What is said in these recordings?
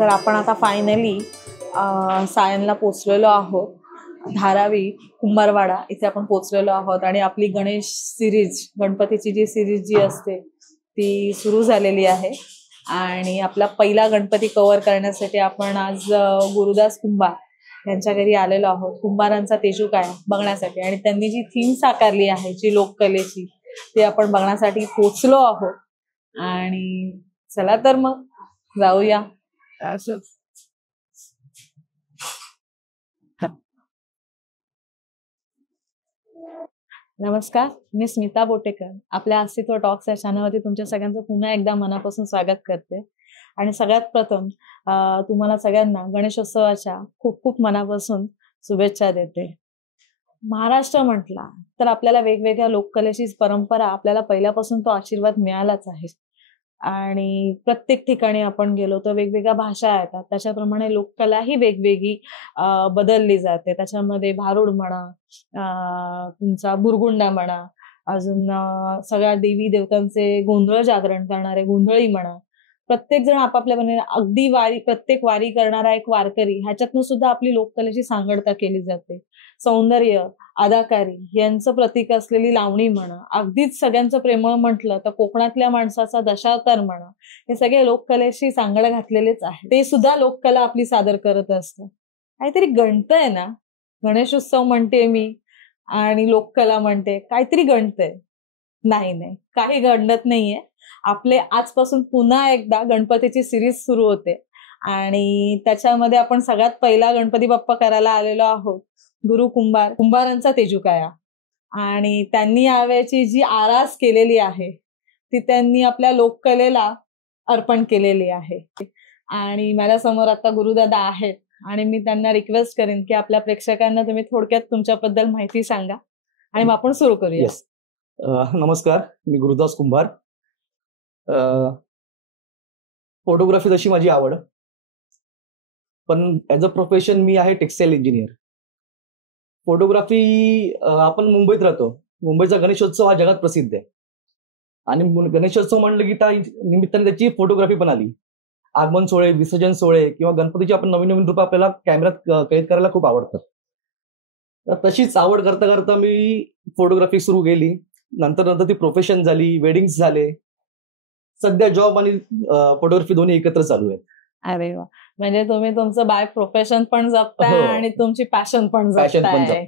तर आपण आता फायनली सायनला पोचलेलो आहोत. धारावी कुंभारवाडा इथे आपण पोचलेलो आहोत आणि आपली गणेश सिरीज, गणपतीची जी सिरीज जी असते ती सुरू झालेली आहे. आणि आपला पहिला गणपती कव्हर करण्यासाठी आपण आज गुरुदास कुंभार यांच्या घरी आलेलो आहोत. कुंभारांचा तेजूकाया बघण्यासाठी आणि त्यांनी जी थीम साकारली आहे जी लोककलेची ती आपण बघण्यासाठी पोचलो आहोत. आणि चला तर मग जाऊया. नमस्कार, मी स्मिता बोटेकर. आपल्या अस्तित्व टॉक्स या चॅनलवरती तुमच्या सगळ्यांचं पुन्हा एकदा मनापासून स्वागत करते. आणि सगळ्यात प्रथम तुम्हाला सगळ्यांना गणेशोत्सवाच्या खूप खूप मनापासून शुभेच्छा देते. महाराष्ट्र म्हटला तर आपल्याला वेगवेगळ्या लोककलेची परंपरा, आपल्याला पहिल्यापासून तो आशीर्वाद मिळालाच आहे. आणि प्रत्येक ठिकाणी आपण गेलो तर वेगवेगळ्या भाषा येतात, त्याच्याप्रमाणे लोककला ही वेगवेगळी बदलली जाते. त्याच्यामध्ये भारुड म्हणा, तुमचा बुरगुंडा म्हणा, अजून सगळ्या देवी देवतांचे गोंधळ जागरण करणारे गोंधळी म्हणा, प्रत्येक जण आपापल्या अगदी प्रत्येक वारी करणारा एक वारकरी, ह्याच्यातनं सुद्धा आपली लोककलेची सांगडता केली जाते. सौंदर्य, अदाकारी यांचं प्रतीक असलेली लावणी म्हणा, अगदीच सगळ्यांचं प्रेमळ म्हटलं तर कोकणातल्या माणसाचा दशावतार म्हणा, हे सगळे लोककलेशी सांगड घातलेलेच आहे. ते सुद्धा लोककला आपली सादर करत असतं. काहीतरी गणतंय ना, गणेशोत्सव म्हणते मी आणि लोककला म्हणते, काहीतरी गणतंय. नाही, काही गणत नाहीये. आपले आजपासून पुन्हा एकदा गणपतीची सिरीज सुरू होते आणि त्याच्यामध्ये आपण सगळ्यात पहिला गणपती बाप्पा करायला आलेलो आहोत गुरु कुंभारांचा तेजूकाया. आणि त्यांनी यावेळची जी आरास केलेली आहे ती त्यांनी आपल्या लोककलेला अर्पण केलेली आहे. आणि माझ्या समोर आता गुरुदादा आहेत आणि मी त्यांना रिक्वेस्ट करेन की आपल्या प्रेक्षकांना तुम्ही थोडक्यात तुमच्याबद्दल माहिती सांगा आणि मग आपण सुरू करूया. नमस्कार, मी गुरुदास कुंभार. फोटोग्राफी तशी माझी आवड, पण ऍज अ प्रोफेशन मी आहे टेक्सटाईल इंजिनियर. फोटोग्राफी, आपण मुंबईत राहतो, मुंबईचा गणेशोत्सव हा जगात प्रसिद्ध आहे आणि गणेशोत्सव म्हणलं की त्या निमित्ताने त्याची फोटोग्राफी पण आली. आगमन सोहळे, विसर्जन सोहळे किंवा गणपतीची आपण नवीन नवीन रूप आपल्याला कॅमेऱ्यात कैद करायला खूप आवडतं. तर तशीच आवड करता करता मी फोटोग्राफी सुरू केली. नंतर ती प्रोफेशन झाली, वेडिंग्स झाले. सध्या जॉब आणि फोटोग्राफी दोन्ही एकत्र चालू आहे. अरे वा, म्हणजे तुम्ही तुमचं बाय प्रोफेशन पण जपताय आणि तुमची पॅशन पण जपताय.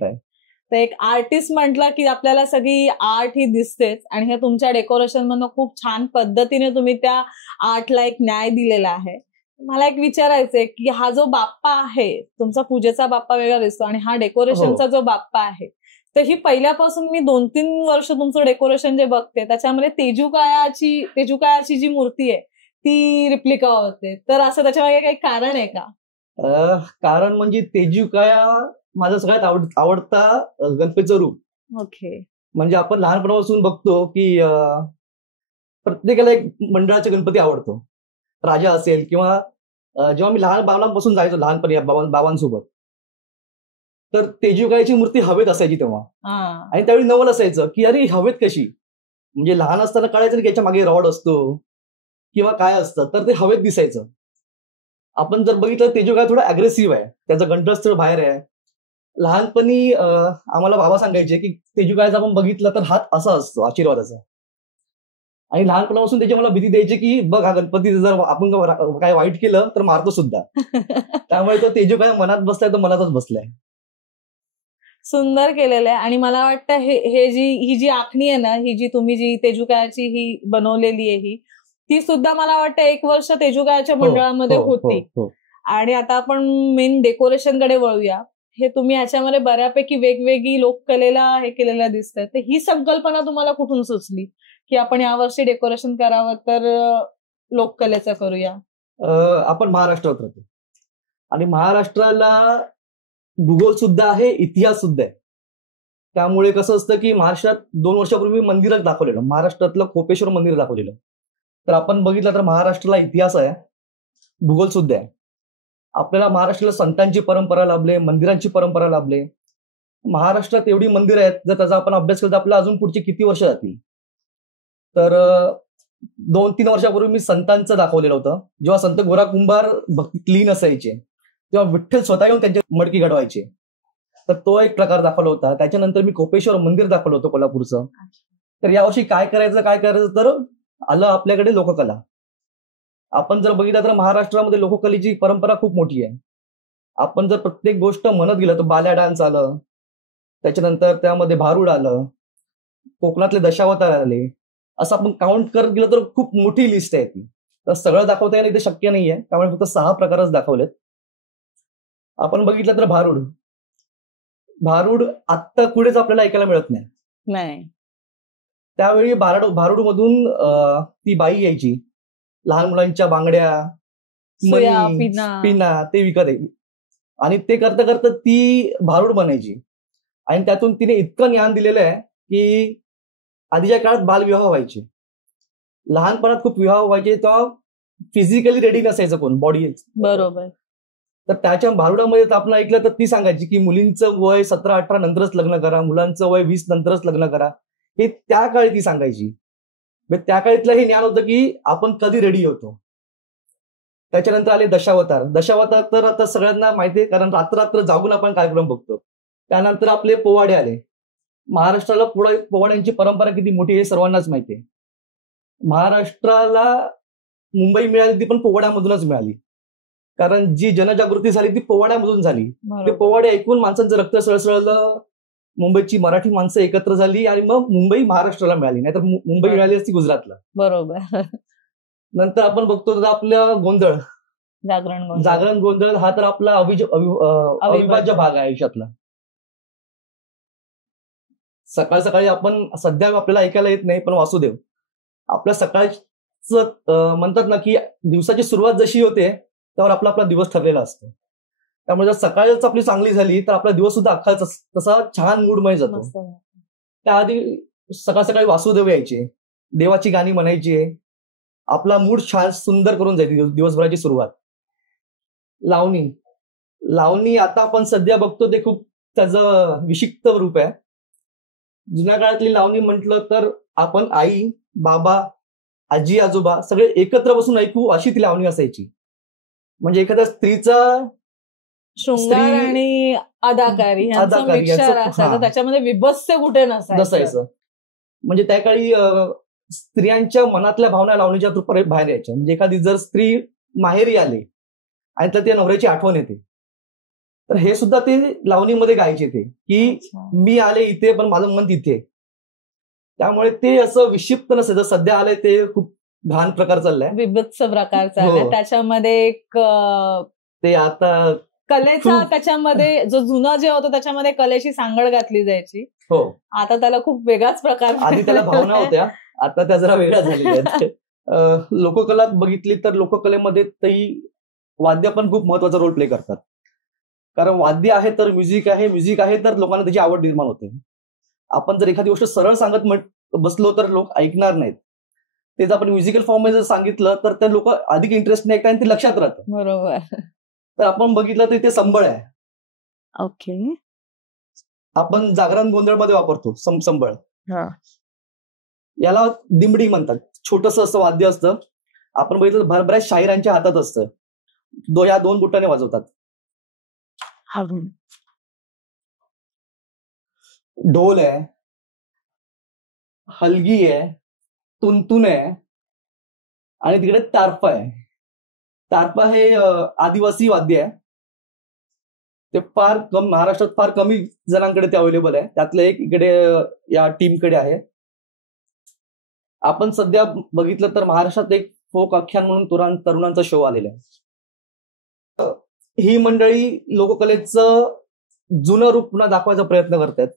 तर एक आर्टिस्ट म्हटलं की आपल्याला सगळी आर्ट ही दिसतेच आणि हे तुमच्या डेकोरेशन मधून खूप छान पद्धतीने तुम्ही त्या आर्टला एक न्याय दिलेला आहे. मला एक विचारायचंय की हा जो बाप्पा आहे, तुमचा पूजेचा बाप्पा वेगळा दिसतो आणि हा डेकोरेशनचा जो बाप्पा आहे, तर ही पहिल्यापासून मी 2-3 वर्ष तुमचं डेकोरेशन जे बघते त्याच्यामध्ये तेजूकायाची जी मूर्ती आहे ती रिप्लिका होते. तर असं त्याच्यामागे काही कारण आहे का? कारण म्हणजे तेजूकाया माझा सगळ्यात आवडता गणपतीचं रूप. ओके. म्हणजे आपण लहानपणापासून बघतो की प्रत्येकाला एक मंडळाचा गणपती आवडतो. राजा असेल किंवा जेव्हा मी लहान बाबांपासून जायचो लहानपणी बाबांसोबत, तर तेजूकायाची मूर्ती हवेत असायची तेव्हा. आणि त्यावेळी नवल असायचं की अरे हवेत कशी, म्हणजे लहान असताना कळायचं की याच्या मागे रॉड असतो किंवा काय असतं, तर ते हवेत दिसायचं. आपण जर बघितलं तेजूकाया थोडा अग्रेसिव्ह आहे, त्याचं कंठस्थळ बाहेर आहे. लहानपणी आम्हाला बाबा सांगायचे की तेजूकायाचा आपण बघितलं तर हात असा असतो आशीर्वादाचा. आणि लहानपणापासून त्याची मला भीती द्यायची की बघ हा गणपती जर आपण काय वाईट केलं तर मारतो सुद्धा. त्यामुळे तो तेजूकाया मनात बसलाय तर मनातच बसलाय. सुंदर केलेलं आहे. आणि मला वाटतं ही जी आखणी आहे ना, ही जी तुम्ही जी तेजूकायाची ही बनवलेली आहे ही, ती सुद्धा मला वाटतं 1 वर्ष तेजूकायाच्या मंडळामध्ये होती. आणि आता आपण मेन डेकोरेशन कडे वळूया. हे तुम्ही याच्यामध्ये बऱ्यापैकी वेगवेगळी लोककलेला हे केलेलं दिसतंय. तर ही संकल्पना तुम्हाला कुठून सुचली की आपण यावर्षी डेकोरेशन करावं तर लोककलेचं करूया? आपण महाराष्ट्रात राहतो आणि महाराष्ट्राला भूगोल सुद्धा आहे, इतिहास सुद्धा आहे. त्यामुळे कसं असतं की महाराष्ट्रात 2 वर्षापूर्वी मंदिरच दाखवलेलं, महाराष्ट्रातलं खोपेश्वर मंदिर दाखवलेलं. तर आपण बघितलं तर महाराष्ट्राला इतिहास आहे, भूगोल सुद्धा आहे. आपल्याला महाराष्ट्राला संतांची परंपरा लाभले, मंदिरांची परंपरा लाभले. महाराष्ट्रात एवढी मंदिरं आहेत, जर त्याचा आपण अभ्यास केला तर आपल्याला अजून पुढचे किती वर्ष जातील. तर 2-3 वर्षापूर्वी मी संतांचं दाखवलेलं होतं. जेव्हा संत गोरा कुंभार भक्तीत लीन असायचे तेव्हा विठ्ठल स्वतः येऊन त्यांची मडकी घडवायचे. तर तो एक प्रकार दाखवला होता. त्याच्यानंतर मी कोपेश्वर मंदिर दाखवलं होतं कोल्हापूरचं. तर यावर्षी काय करायचं तर आलं आपल्याकडे लोककला. आपण जर बघितलं तर महाराष्ट्रामध्ये लोककलेची परंपरा खूप मोठी आहे. आपण जर प्रत्येक गोष्ट म्हणत गेलं तर बाल्या डान्स आलं, त्याच्यानंतर त्यामध्ये भारुड आलं, कोकणातले दशावतार आले, असं आपण काउंट करत गेलं तर खूप मोठी लिस्ट आहे ती. तर सगळं दाखवता येणं इथे शक्य नाहीये, त्यामुळे फक्त 6 प्रकारच दाखवलेत. आपण बघितलं तर भारुड आत्ता कुठेच आपल्याला ऐकायला मिळत नाही. नाही. त्यावेळी भारुड मधून ती बाई यायची, लहान मुलांच्या बांगड्या, सुया, मणी, पिना. पिना ते विकत यायची आणि ते करता करता ती भारुड बनायची. आणि त्यातून तिने इतकं ज्ञान दिलेलं आहे की आधीच्या काळात बालविवाह व्हायचे, लहानपणात खूप विवाह व्हायचे, तेव्हा फिजिकली रेडी नसायचं कोण बॉडी. बरोबर. तर त्याच्या भारुडामध्ये आपण ऐकलं तर ती सांगायची की मुलींचं वय 17-18 नंतरच लग्न करा, मुलांचं वय 20 नंतरच लग्न करा. हे त्या काळी ती सांगायची. त्या काळातलं हे ज्ञान होतं की आपण कधी रेडी होतो. त्याच्यानंतर आले दशावतार तर आता सगळ्यांना माहिती आहे, कारण रात्र जागून आपण कार्यक्रम बघतो. त्यानंतर आपले पोवाडे आले. महाराष्ट्राला पोवाड्यांची परंपरा किती मोठी हे सर्वांनाच माहिती आहे. महाराष्ट्राला मुंबई मिळाली ती पण पोवाड्यामधूनच मिळाली, कारण जी जनजागृती झाली ती पोवाड्यामधून झाली. ते पोवाडे ऐकून माणसांचं रक्त सळसळलं, मुंबईची मराठी माणसं एकत्र झाली आणि मग मुंबई महाराष्ट्राला मिळाली, नाहीतर मुंबई मिळाली असती गुजरातला. बरोबर. नंतर आपण बघतो तर आपलं गोंधळ, जागरण गोंधळ हा तर आपला अविभाज्य भाग आहे आयुष्यातला. सकाळ सकाळी आपण सध्या आपल्याला ऐकायला येत नाही, पण वासुदेव आपल्या सकाळचं म्हणतात ना की दिवसाची सुरुवात जशी होते त्यावर आपला दिवस ठरलेला असतो. त्यामुळे जर सकाळच आपली चांगली झाली तर आपला दिवस सुद्धा अख्खा तसा छान मूडमय जातो. त्याआधी सकाळ सकाळी वासुदेव यायचे, देवाची गाणी म्हणायची, आपला मूड छान सुंदर करून जायची दिवसभराची सुरुवात. लावणी आता आपण सध्या बघतो ते खूप त्याचं विशिष्ट रूप आहे. जुन्या काळातली लावणी म्हटलं तर आपण आई, बाबा, आजी, आजोबा सगळे एकत्र बसून ऐकू अशी ती लावणी असायची. म्हणजे एखाद्या स्त्रीचा शृंगार आणि अदाकारी त्याच्यामध्ये विभत्स्य कुठे नसायचं. म्हणजे त्या काळी स्त्रियांच्या मनातल्या भावना लावणीच्या रूपात बाहेर यायच्या. म्हणजे एखादी जर स्त्री माहेरी आली आणि तर त्या नवऱ्याची आठवण येते, तर हे सुद्धा ते लावणीमध्ये गायचे ते की मी आले इथे पण माझं मन तिथे. त्यामुळे ते असं विक्षिप्त नसायचं. सध्या आलंय ते खूप घाण प्रकार चाललाय, विभत्स प्रकार चाललाय. त्याच्यामध्ये एक ते आता कलेचा, त्याच्यामध्ये जो जुना जे होतं त्याच्यामध्ये कलेची सांगड घातली जायची. हो, आता त्याला खूप वेगळाच प्रकार. आधी त्याला भावना होत्या, आता त्या जरा वेगळ्या झालेल्या आहेत. लोककला बघितली तर लोककलेमध्ये तरी वाद्य पण खूप महत्वाचा रोल प्ले करतात. कारण वाद्य आहे तर म्युझिक आहे, म्युझिक आहे तर लोकांना त्याची आवड निर्माण होते. आपण जर एखादी गोष्ट सरळ सांगत बसलो तर लोक ऐकणार नाहीत. ते जर आपण म्युझिकल फॉर्म मध्ये जर सांगितलं तर ते लोक अधिक इंटरेस्टने ऐकतात आणि ते लक्षात राहतं. बरोबर. तर आपण बघितलं तर ते संबळ आहे. ओके. आपण जागरण गोंधळ मध्ये वापरतो संबळ. याला दिमडी म्हणतात. छोटस असं वाद्य असतं. आपण बघितलं बऱ्याच शाहिरांच्या हातात असतं. या 2 बोटाने वाजवतात. ढोल आहे, हलगी आहे, तुंतुन आहे आणि तिकडे तारपा आहे. तारपा हे आदिवासी वाद्य आहे. ते महाराष्ट्रात फार कमी जणांकडे ते अवेलेबल आहे. त्यातलं एक इकडे या टीमकडे आहे. आपण सध्या बघितलं तर महाराष्ट्रात एक फोक आख्यान म्हणून तरुणांचा शो आलेला आहे. ही मंडळी लोककलेचं जुनं रूप पुन्हा दाखवायचा प्रयत्न करतात.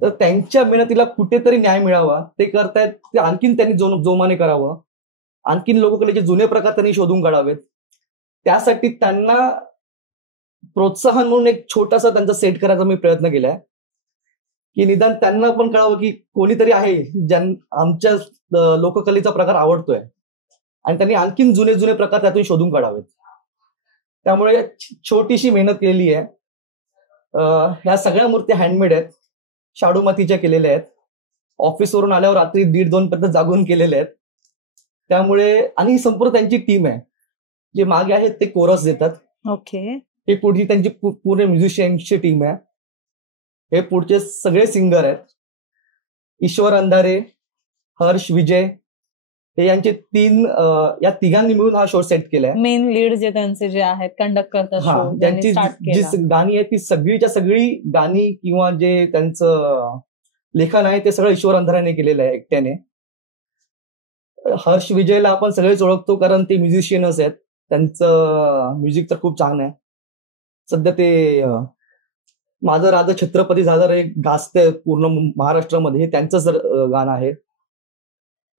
तर त्यांच्या मेहनतीला कुठेतरी न्याय मिळावा ते करतायत. ते आणखीन त्यांनी जोमाने करावं. आणखीन लोककलेचे जुने प्रकार त्यांनी शोधून काढावेत. त्यासाठी त्यांना प्रोत्साहन म्हणून एक छोटासा त्यांचा सेट करायचा मी प्रयत्न केलाय की निदान त्यांना पण कळावं की कोणीतरी आहे आमच्या लोककलेचा प्रकार आवडतोय आणि त्यांनी आणखीन जुने जुने प्रकार त्यातून शोधून काढावेत. त्यामुळे छोटीशी मेहनत केलेली आहे. ह्या सगळ्या मूर्ती हँडमेड आहेत, शाडू मातीच्या केलेल्या आहेत. ऑफिसवरून आल्यावर रात्री 1:30-2 पर्यंत जागून केलेले आहेत. त्यामुळे आणि ही संपूर्ण त्यांची टीम आहे. जे मागे आहेत ते कोरस देतात. ओके. हे पुढची त्यांची पूर्ण म्युझिशियनची टीम आहे. हे पुढचे सगळे सिंगर आहेत. ईश्वर अंधारे, हर्ष विजय, हे यांचे या तिघांनी मिळून हा शो सेट केलाय. मेन लीड जे त्यांचे जे आहेत कंडक्ट करतात शो, त्यांची जी गाणी आहेत ती सगळीच्या सगळी गाणी किंवा जे त्यांचं लेखन आहे ते सगळं ईश्वर अंधाराने केलेलं आहे एकट्याने. हर्ष विजयला आपण सगळेच ओळखतो कारण ते म्युझिशियनच आहेत. त्यांचं म्युझिक तर खूप छान आहे. सध्या ते माझं राजा छत्रपती झालं एक गाजतंय पूर्ण महाराष्ट्रामध्ये, हे त्यांचंच गाणं आहे.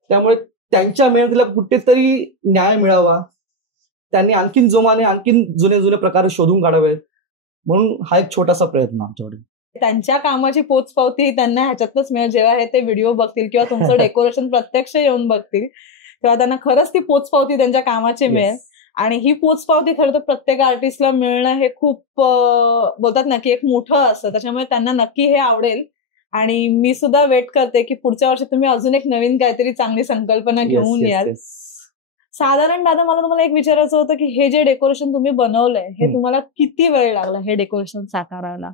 त्यामुळे त्यांच्या मेहनतीला कुठेतरी न्याय मिळावा, त्यांनी आणखीन जोमाने आणखीन जुने जुने प्रकार शोधून काढावेत म्हणून हा एक छोटासा प्रयत्न आमच्याकडे. त्यांच्या कामाची पोचपावती त्यांना ह्याच्यातच मिळेल जेव्हा हे ते व्हिडिओ बघतील किंवा तुमचं डेकोरेशन प्रत्यक्ष येऊन बघतील तेव्हा त्यांना खरंच ती पोचपावती त्यांच्या कामाची मिळेल. आणि ही पोचपावती खरं तर प्रत्येक आर्टिस्टला मिळणं हे खूप बोलतात ना की एक मोठं असतं. त्याच्यामुळे त्यांना नक्की हे आवडेल. आणि मी सुद्धा वेट करते की पुढच्या वर्षी तुम्ही अजून एक नवीन काहीतरी चांगली संकल्पना घेऊन याल. साधारण दादा मला तुम्हाला एक विचारायचं होतं की हे जे डेकोरेशन तुम्ही बनवलंय हे तुम्हाला किती वेळ लागला हे डेकोरेशन साकारायला?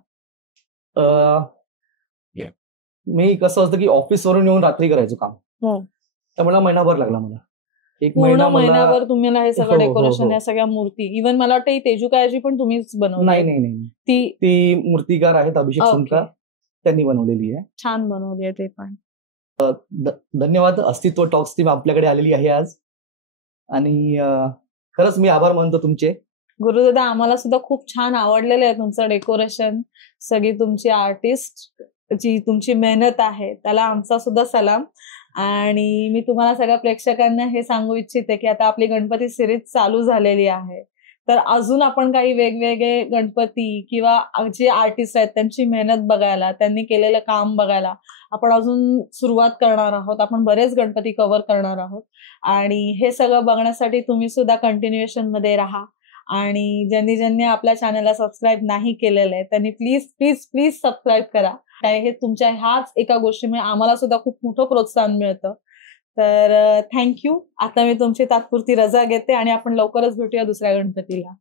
मी कसं असतं की ऑफिसवरून येऊन रात्री करायचं काम, त्यामुळे महिनाभर लागला मला. एक महिनाभर तुम्हाला हे सगळं डेकोरेशन, या सगळ्या मूर्ती, इव्हन मला वाटतं तेजुकाची पण तुम्हीच बनवली? नाही, ती मूर्तिकार आहेत अभिषेक सुनका, त्यांनी बनवलेली आहे. छान बनवली आहे ते पण. धन्यवाद. अस्तित्व टॉक्स टीम आपल्याकडे आलेली आहे आज आणि खरंच मी आभार मानतो तुमचे. गुरुदादा आम्हाला सुद्धा खूप छान आवडलेलं आहे तुमचं डेकोरेशन, सगळी तुमची आर्टिस्ट जी तुमची मेहनत आहे त्याला आमचा सुद्धा सलाम. आणि मी तुम्हाला सगळ्या प्रेक्षकांना हे सांगू इच्छिते की आता आपली गणपती सिरीज चालू झालेली आहे, तर अजून आपण काही वेगवेगळे गणपती किंवा जे आर्टिस्ट आहेत त्यांची मेहनत बघायला, त्यांनी केलेलं काम बघायला आपण अजून सुरुवात करणार आहोत. आपण बरेच गणपती कव्हर करणार आहोत आणि हे सगळं बघण्यासाठी तुम्ही सुद्धा कंटिन्युएशन मध्ये राहा. आणि ज्यांनी आपल्या चॅनलला सबस्क्राईब नाही केलेलं आहे त्यांनी प्लीज प्लीज प्लीज सबस्क्राईब करा. हे तुमच्या ह्याच एका गोष्टीमुळे आम्हाला सुद्धा खूप मोठं प्रोत्साहन मिळतं. तर थँक्यू. आता मी तुमची तात्पुरती रजा घेते आणि आपण लवकरच भेटूया दुसऱ्या गणपतीला.